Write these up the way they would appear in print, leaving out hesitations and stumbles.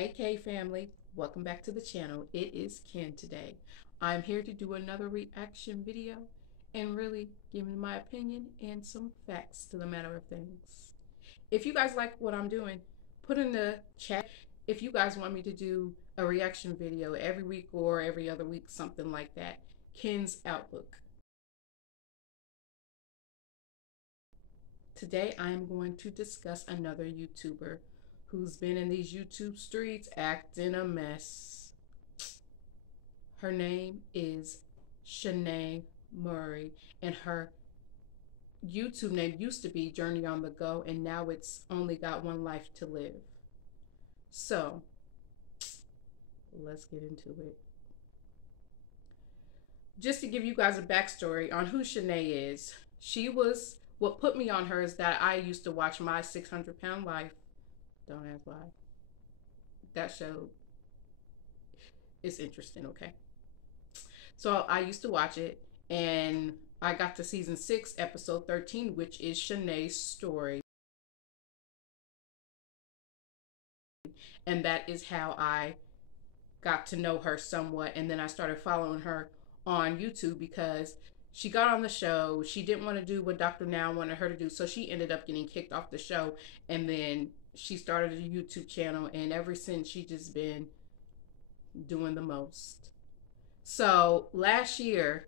Hey K family, welcome back to the channel. It is Ken today. I'm here to do another reaction video and really giving my opinion and some facts to the matter of things. If you guys like what I'm doing, put in the chat if you guys want me to do a reaction video every week or every other week, something like that. Ken's Outlook. Today I am going to discuss another YouTuber who's been in these YouTube streets acting a mess. Her name is Shanae Murray, and her YouTube name used to be Journey on the Go, and now it's only Got One Life to Live. So let's get into it. Just to give you guys a backstory on who Shanae is, what put me on her is that I used to watch My 600-Pound Life. Don't ask why. That show is interesting, okay? So I used to watch it, and I got to season 6, episode 13, which is Shanae's story. And that is how I got to know her somewhat. And then I started following her on YouTube because she got on the show. She didn't want to do what Dr. Now wanted her to do, so she ended up getting kicked off the show. And then she started a YouTube channel, and ever since she just been doing the most. So last year,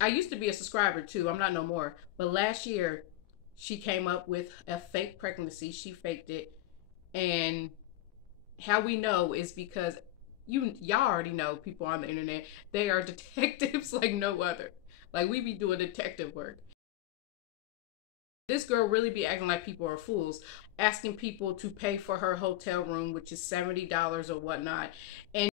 I used to be a subscriber too. I'm not no more. But last year, she came up with a fake pregnancy. She faked it. And how we know is because y'all already know people on the internet. They are detectives like no other. Like we be doing detective work. This girl really be acting like people are fools, asking people to pay for her hotel room, which is $70 or whatnot. And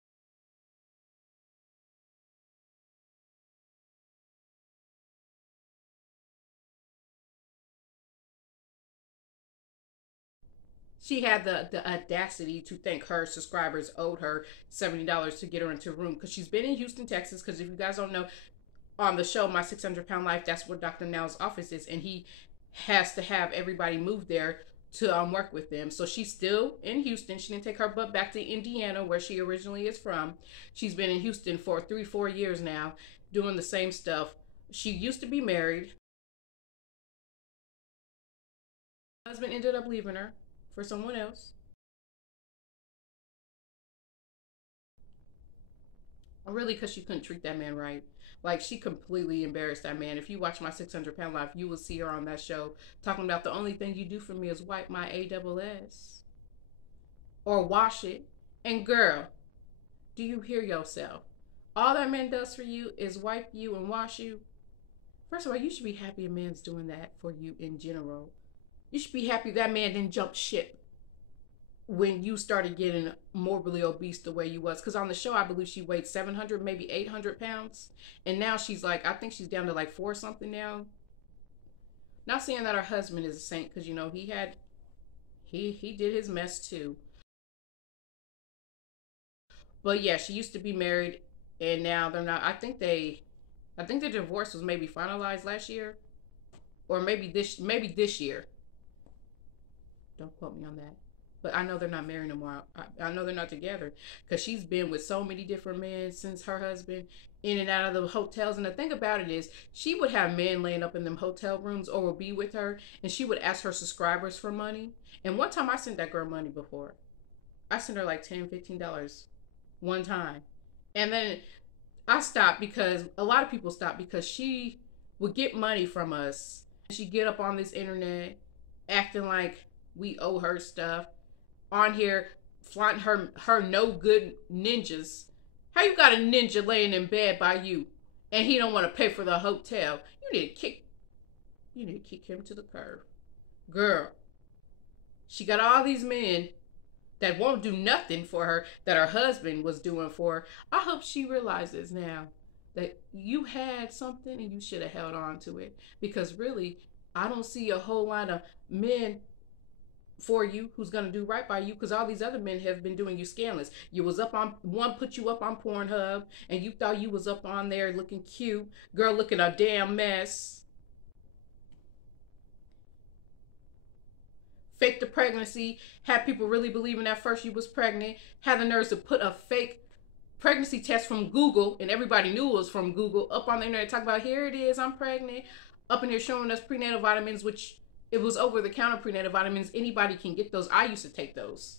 she had the audacity to think her subscribers owed her $70 to get her into a room, because she's been in Houston, Texas. Because if you guys don't know, on the show My 600-Pound Life, that's where Dr. Now's office is, and he has to have everybody move there to work with them. So she's still in Houston. She didn't take her butt back to Indiana, where she originally is from. She's been in Houston for 3-4 years now, doing the same stuff. She used to be married. Her husband ended up leaving her for someone else. Really, because she couldn't treat that man right. Like, she completely embarrassed that man. If you watch My 600-Pound Life, you will see her on that show talking about the only thing you do for me is wipe my ASS or wash it. And girl, do you hear yourself? All that man does for you is wipe you and wash you. First of all, you should be happy a man's doing that for you in general. You should be happy that man didn't jump ship when you started getting morbidly obese the way you was. Because on the show, I believe she weighed 700, maybe 800 pounds. And now she's like, I think she's down to like 4 something now. Not saying that her husband is a saint, because, you know, he did his mess too. But yeah, she used to be married, and now they're not. I think the divorce was maybe finalized last year, or maybe this year. Don't quote me on that. But I know they're not married no more. I know they're not together, because she's been with so many different men since her husband, in and out of the hotels. And the thing about it is, she would have men laying up in them hotel rooms or would be with her, and she would ask her subscribers for money. And one time I sent that girl money before. I sent her like $10, $15 one time. And then I stopped, because a lot of people stopped, because she would get money from us. She'd get up on this internet acting like we owe her stuff, on here flaunting her no good ninjas. How you got a ninja laying in bed by you and he don't want to pay for the hotel? You need to kick him to the curb. Girl, she got all these men that won't do nothing for her that her husband was doing for her. I hope she realizes now that you had something and you should have held on to it, because really, I don't see a whole lot of men for you who's gonna do right by you, because all these other men have been doing you scandalous. You was up on one, put you up on Pornhub, and you thought you was up on there looking cute. Girl, looking a damn mess. faked the pregnancy, had people really believing at first she was pregnant, had the nerves to put a fake pregnancy test from Google, and everybody knew it was from Google, up on the internet, talk about, here it is, I'm pregnant, up in there showing us prenatal vitamins, which it was over the counter prenatal vitamins. Anybody can get those. I used to take those.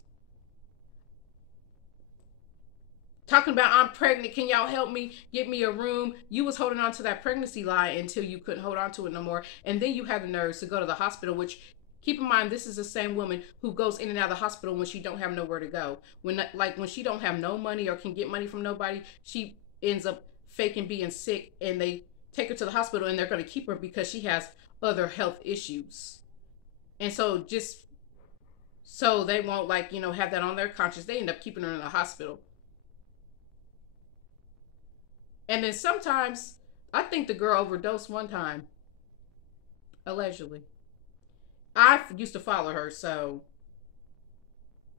Talking about, I'm pregnant, can y'all help me, get me a room. You was holding on to that pregnancy lie until you couldn't hold on to it no more, and then you had the nerves to go to the hospital, which, keep in mind, this is the same woman who goes in and out of the hospital when she don't have nowhere to go. When she don't have no money or can get money from nobody, she ends up faking being sick, and they take her to the hospital, and they're going to keep her because she has other health issues. And so just so they won't, like, you know, have that on their conscience, they end up keeping her in the hospital. And then sometimes, I think the girl overdosed one time, allegedly. I used to follow her, so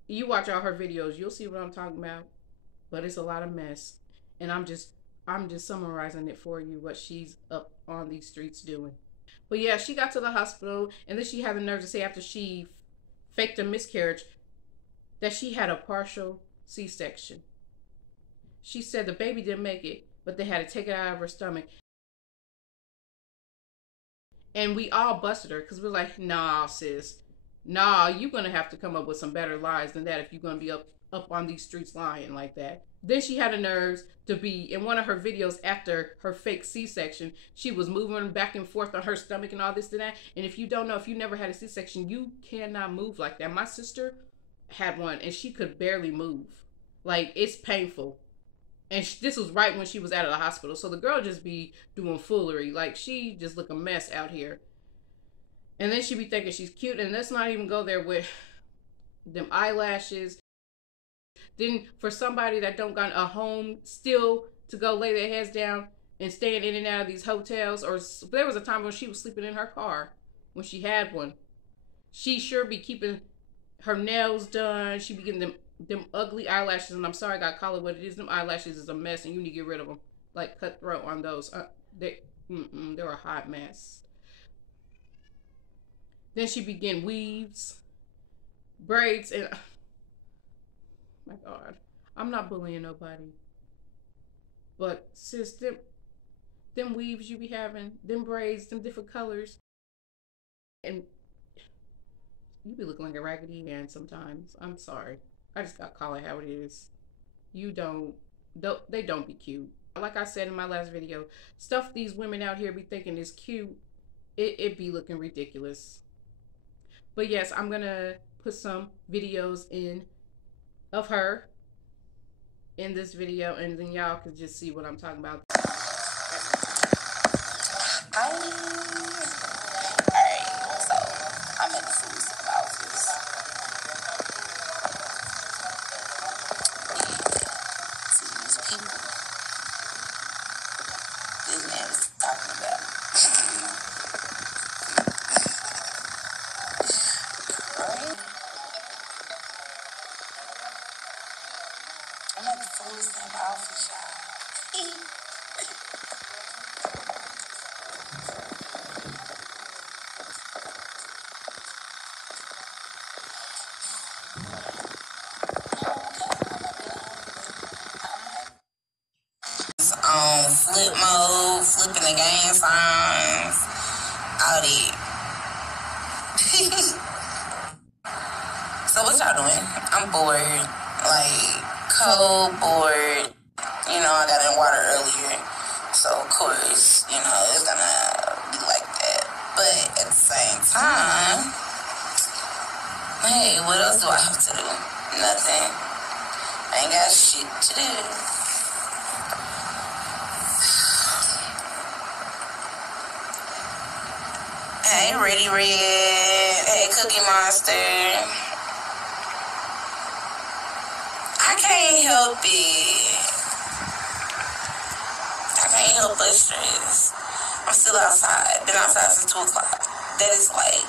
you watch all her videos, you'll see what I'm talking about. But it's a lot of mess, and I'm just summarizing it for you, what she's up on these streets doing. But yeah, she got to the hospital, and then she had the nerve to say, after she faked a miscarriage, that she had a partial C-section. She said the baby didn't make it, but they had to take it out of her stomach. And we all busted her, because we're like, nah, sis. Nah, you're going to have to come up with some better lies than that if you're going to be up on these streets lying like that. Then she had the nerves to be, in one of her videos after her fake C-section, she was moving back and forth on her stomach and all this and that. And if you don't know, if you never had a C-section, you cannot move like that. My sister had one, and she could barely move. Like, it's painful. And this was right when she was out of the hospital. So the girl just be doing foolery. Like, she just look a mess out here. And then she be thinking she's cute. And let's not even go there with them eyelashes. Then for somebody that don't got a home still to go lay their heads down and staying in and out of these hotels. Or there was a time when she was sleeping in her car when she had one. She sure be keeping her nails done. She be getting them ugly eyelashes, and I'm sorry I got to call it what it is. Them eyelashes is a mess, and you need to get rid of them. Like, cutthroat on those. They're a hot mess. Then she began weaves, braids, and my God, I'm not bullying nobody, but sis, them weaves you be having, them braids, them different colors, and you be looking like a Raggedy Ann sometimes. I'm sorry. I just got to call it how it is. They don't be cute. Like I said in my last video, stuff these women out here be thinking is cute, it be looking ridiculous. But yes, I'm going to put some videos in of her in this video, and then y'all can just see what I'm talking about. Flip mode, flipping the game signs, all that. So what y'all doing? I'm bored, like cold bored. You know, I got in water earlier, so of course, you know, it's gonna be like that. But at the same time, hey, what else do I have to do? Nothing. I ain't got shit to do. Hey, Ready Red. Hey, Cookie Monster. I can't help it. I can't help but stress. I'm still outside. Been outside since 2 o'clock. That is like...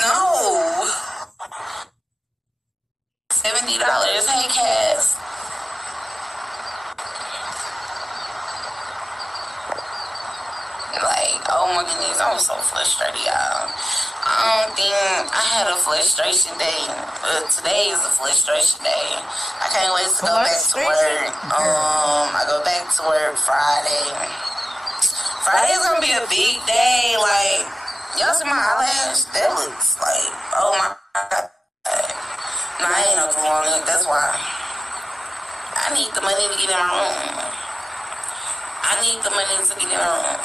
No. $70. Hey, Cass. Like, Oh my goodness, I was so frustrated, y'all. I don't think I had a frustration day. Today is a frustration day. I can't wait to go back to work. I go back to work Friday. Friday's gonna be a big day. Like, y'all see my eyelash? That looks like, oh my god. No, I ain't no glue on it. That's why. I need the money to get in my room. I need the money to get in my room.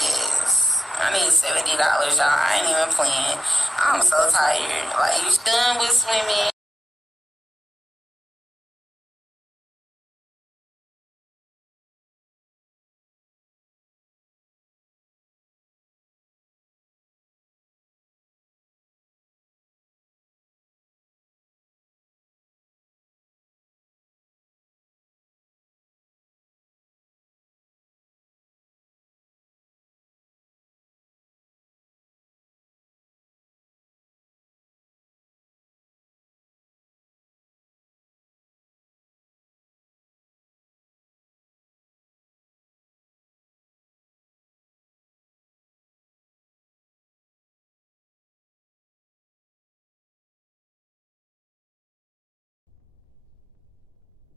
Yes. I need $70, y'all. I ain't even playing. I'm so tired. Like, you done with swimming?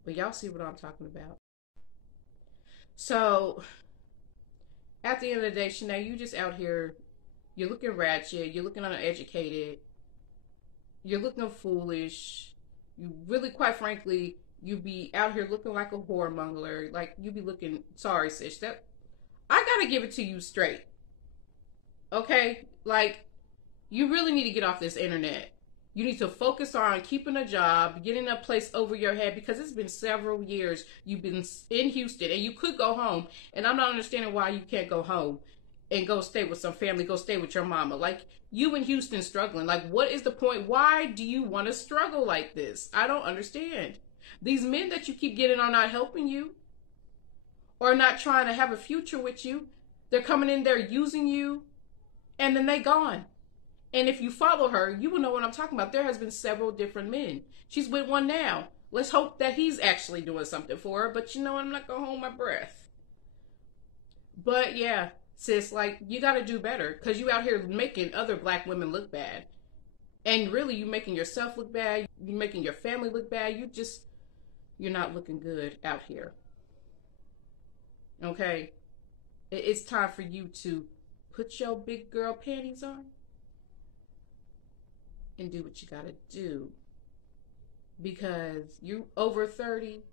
But y'all see what I'm talking about. So at the end of the day, Shanae, you just out here, you're looking ratchet, you're looking uneducated, you're looking foolish. You really, quite frankly, you be out here looking like a whoremonger. Like, you be looking, sorry, sis, that I gotta give it to you straight. Okay? Like, you really need to get off this internet. You need to focus on keeping a job, getting a place over your head, because it's been several years you've been in Houston and you could go home. And I'm not understanding why you can't go home and go stay with some family, go stay with your mama. Like, you in Houston struggling. Like, what is the point? Why do you want to struggle like this? I don't understand. These men that you keep getting are not helping you or not trying to have a future with you. They're coming in there using you and then they gone. And if you follow her, you will know what I'm talking about. There has been several different men. She's with one now. Let's hope that he's actually doing something for her. But you know, I'm not going to hold my breath. But yeah, sis, like, you got to do better, because you out here making other black women look bad. And really, you making yourself look bad. You making your family look bad. You're not looking good out here. Okay? It's time for you to put your big girl panties on and do what you got to do, because you over 30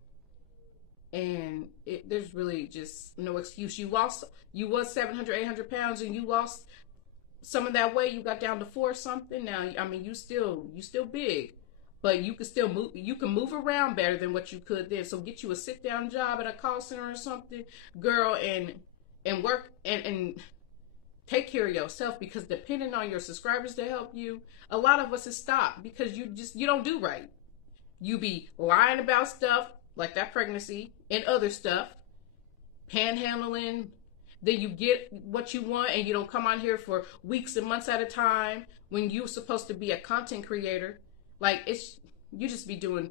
and there's really just no excuse. You was 700, 800 pounds and you lost some of that weight. You got down to 4 something. Now, I mean, you still big, but you can still move. You can move around better than what you could then. So get you a sit down job at a call center or something, girl, and work and take care of yourself, because depending on your subscribers to help you, a lot of us has stopped because you don't do right. You be lying about stuff like that pregnancy and other stuff, panhandling. Then you get what you want and you don't come on here for weeks and months at a time when you're supposed to be a content creator. Like, you just be doing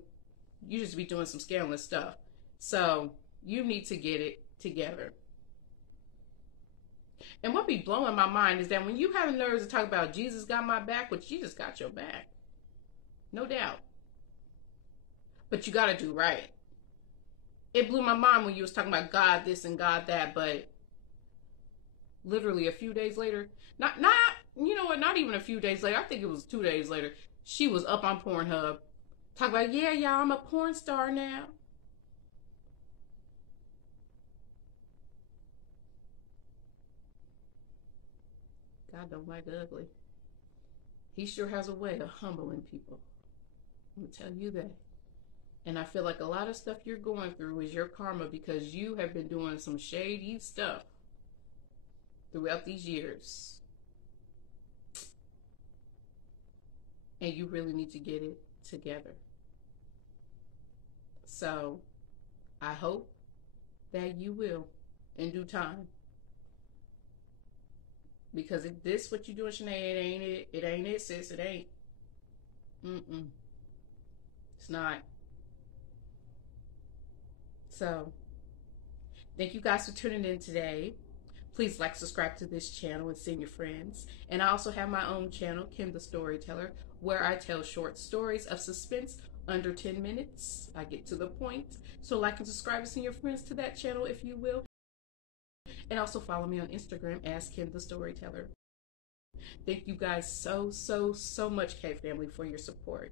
some scandalous stuff. So you need to get it together. And what be blowing my mind is that when you have the nerves to talk about Jesus got my back, well, Jesus got your back. No doubt. But you got to do right. It blew my mind when you was talking about God this and God that, but literally a few days later, not you know what, not even a few days later, I think it was 2 days later, she was up on Pornhub talking about, yeah, y'all, I'm a porn star now. God don't like ugly. He sure has a way of humbling people. I'm gonna tell you that. And I feel like a lot of stuff you're going through is your karma, because you have been doing some shady stuff throughout these years. And you really need to get it together. So I hope that you will in due time. Because if this what you doing, Shanae, it ain't it. It ain't it, sis. It ain't. Mm-mm. It's not. So thank you guys for tuning in today. Please like, subscribe to this channel and send your friends. And I also have my own channel, Kim the Storyteller, where I tell short stories of suspense under 10 minutes. I get to the point. So like and subscribe and send your friends to that channel if you will. And also follow me on Instagram as Kim the Storyteller. Thank you guys so much, K family, for your support.